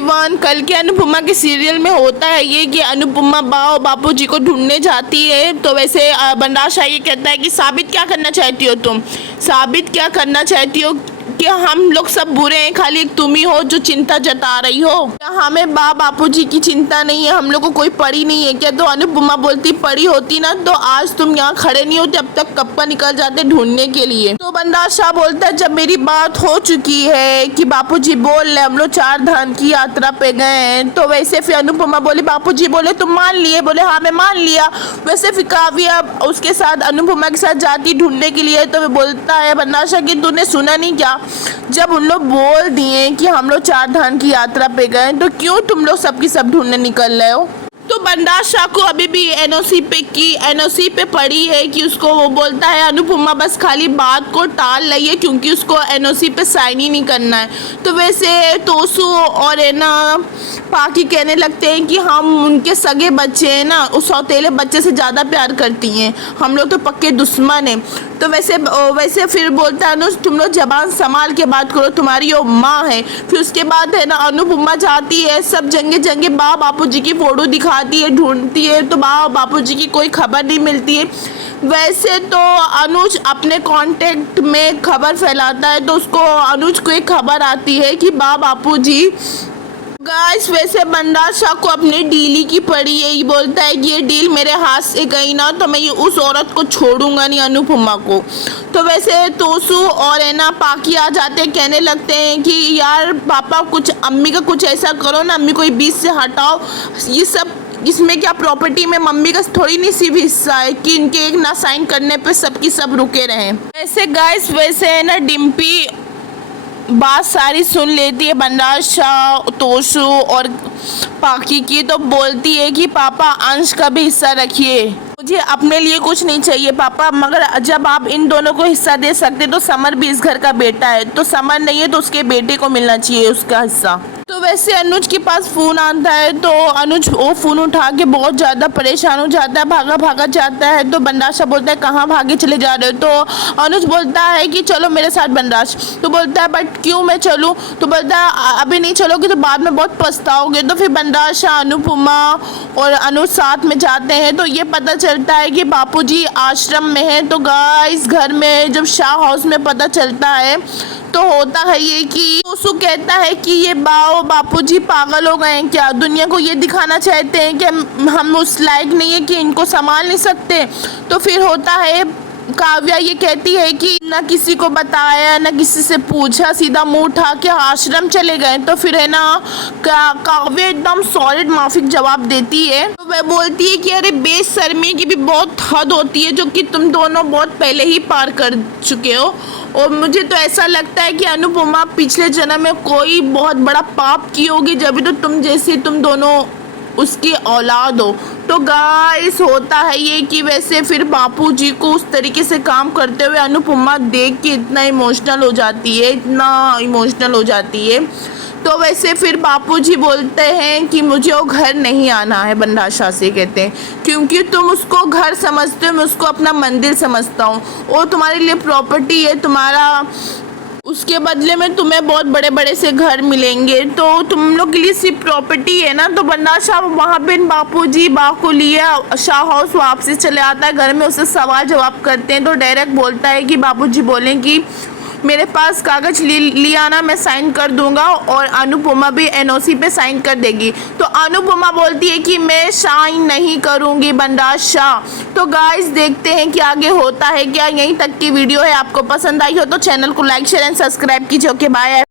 Everyone, कल के अनुपमा के सीरियल में होता है ये कि अनुपमा बापूजी को ढूंढने जाती है। तो वैसे बंडार शाह ये कहता है कि साबित क्या करना चाहती हो तुम, साबित क्या करना चाहती हो कि हम लोग सब बुरे हैं, खाली एक तुम ही हो जो चिंता जता रही हो। क्या हमें बापूजी की चिंता नहीं है, हम लोग को कोई पड़ी नहीं है क्या? तो अनुपमा बोलती पड़ी होती ना तो आज तुम यहाँ खड़े नहीं होते, अब तक कब का निकल जाते ढूंढने के लिए। तो बंडार शाह बोलता है जब मेरी बात हो चुकी है कि बापूजी बोल रहे हम लोग 4 धाम की यात्रा पे गए हैं, तो वैसे फिर अनुपमा बोली बापूजी बोले तुम मान लिए? बोले हाँ मैं मान लिया। वैसे फिर काव्या उसके साथ अनुपमा के साथ जाती ढूंढने के लिए। तो बोलता है बंडार शाह कि तूने सुना नहीं क्या, जब उन लोग बोल दिए कि हम लोग 4 धाम की यात्रा पे गए तो क्यों तुम लोग सबकी सब ढूंढने निकल रहे हो? तो बंडार शाह को अभी भी एनओसी पे पड़ी है कि उसको वो बोलता है अनुपमा बस खाली बात को टाल रही है क्योंकि उसको एनओसी पे साइन ही नहीं करना है। तो वैसे तोसू और है ना पाकी कहने लगते हैं कि हम उनके सगे बच्चे हैं ना, उस सौतेले बच्चे से ज़्यादा प्यार करती हैं, हम लोग तो पक्के दुश्मन हैं। तो वैसे फिर बोलता है अनुज तुम लोग जबान संभाल के बात करो, तुम्हारी वो माँ है। फिर उसके बाद है ना अनुपमा जाती है, सब जगह बापूजी की फोटो दिखाती है, ढूंढती है तो बापूजी की कोई खबर नहीं मिलती है। वैसे तो अनुज अपने कांटेक्ट में खबर फैलाता है तो उसको अनुज को एक खबर आती है कि बापूजी गाइस वैसे बंडार शाह को अपनी डीली की पड़ी है। ये बोलता है कि ये डील मेरे हाथ से गई ना तो मैं ये उस औरत को छोड़ूंगा नहीं, अनुपमा को। तो वैसे तोसू और है ना पाकी आ जाते हैं, कहने लगते हैं कि यार पापा कुछ अम्मी का कुछ ऐसा करो ना, अम्मी को बीच से हटाओ, ये सब इसमें क्या प्रॉपर्टी में मम्मी का थोड़ी नहीं सिर्फ हिस्सा है कि इनके एक ना साइन करने पे सबकी सब रुके रहें। वैसे गाइस वैसे है ना डिम्पी बात सारी सुन लेती है बंडार शाह, तोसू और पाकी की। तो बोलती है कि पापा अंश का भी हिस्सा रखिए, मुझे अपने लिए कुछ नहीं चाहिए पापा, मगर जब आप इन दोनों को हिस्सा दे सकते तो समर भी इस घर का बेटा है, तो समर नहीं है तो उसके बेटे को मिलना चाहिए उसका हिस्सा। तो वैसे अनुज के पास फ़ोन आता है तो अनुज वो फ़ोन उठा के बहुत ज़्यादा परेशान हो जाता है, भागा जाता है। तो बंडार शाह बोलता है कहाँ भागे चले जा रहे हो? तो अनुज बोलता है कि चलो मेरे साथ बंडार। तो बोलता है बट क्यों मैं चलूँ? तो बोलता है अभी नहीं चलोगे तो बाद में बहुत पछताओगे। तो फिर बंडार शाह, अनुपमा और अनुज साथ में जाते हैं। तो ये पता चलता है कि बापूजी आश्रम में है। तो गाइस घर में जब शाह हाउस में पता चलता है तो होता है ये कि तोसू कहता है कि ये बापूजी पागल हो गए हैं क्या, दुनिया को ये दिखाना चाहते हैं कि हम उस लायक नहीं है कि इनको संभाल नहीं सकते। तो फिर होता है काव्या ये कहती है कि ना किसी को बताया ना किसी से पूछा, सीधा मुंह उठा के आश्रम चले गए। तो फिर है ना काव्या एकदम सॉलिड माफिक जवाब देती है। तो वह बोलती है कि अरे बेशर्मी की भी बहुत हद होती है जो कि तुम दोनों बहुत पहले ही पार कर चुके हो, और मुझे तो ऐसा लगता है कि अनुपमा पिछले जन्म में कोई बहुत बड़ा पाप की होगी जब तो तुम दोनों उसकी औलाद हो। तो गाइस होता है ये कि वैसे फिर बापूजी को उस तरीके से काम करते हुए अनुपमा देख के इतना इमोशनल हो जाती है। तो वैसे फिर बापूजी बोलते हैं कि मुझे वो घर नहीं आना है, बंडार शाह से कहते हैं, क्योंकि तुम उसको घर समझते हो, मैं उसको अपना मंदिर समझता हूँ। वो तुम्हारे लिए प्रॉपर्टी है, तुम्हारा उसके बदले में तुम्हें बहुत बड़े बड़े से घर मिलेंगे, तो तुम लोग के लिए सिर्फ प्रॉपर्टी है ना। तो बंडार शाह वहाँ पे बापूजी को लिए शाह हाउस वापसी चले आता है, घर में उससे सवाल जवाब करते हैं। तो डायरेक्ट बोलता है कि बापूजी बोलें कि मेरे पास कागज लिया ना, मैं साइन कर दूंगा और अनुपमा भी एनओसी पे साइन कर देगी। तो अनुपमा बोलती है कि मैं साइन नहीं करूंगी बंडार शाह। तो गाइस देखते हैं कि आगे होता है क्या। यहीं तक की वीडियो है, आपको पसंद आई हो तो चैनल को लाइक शेयर एंड सब्सक्राइब कीजिए। Okay bye.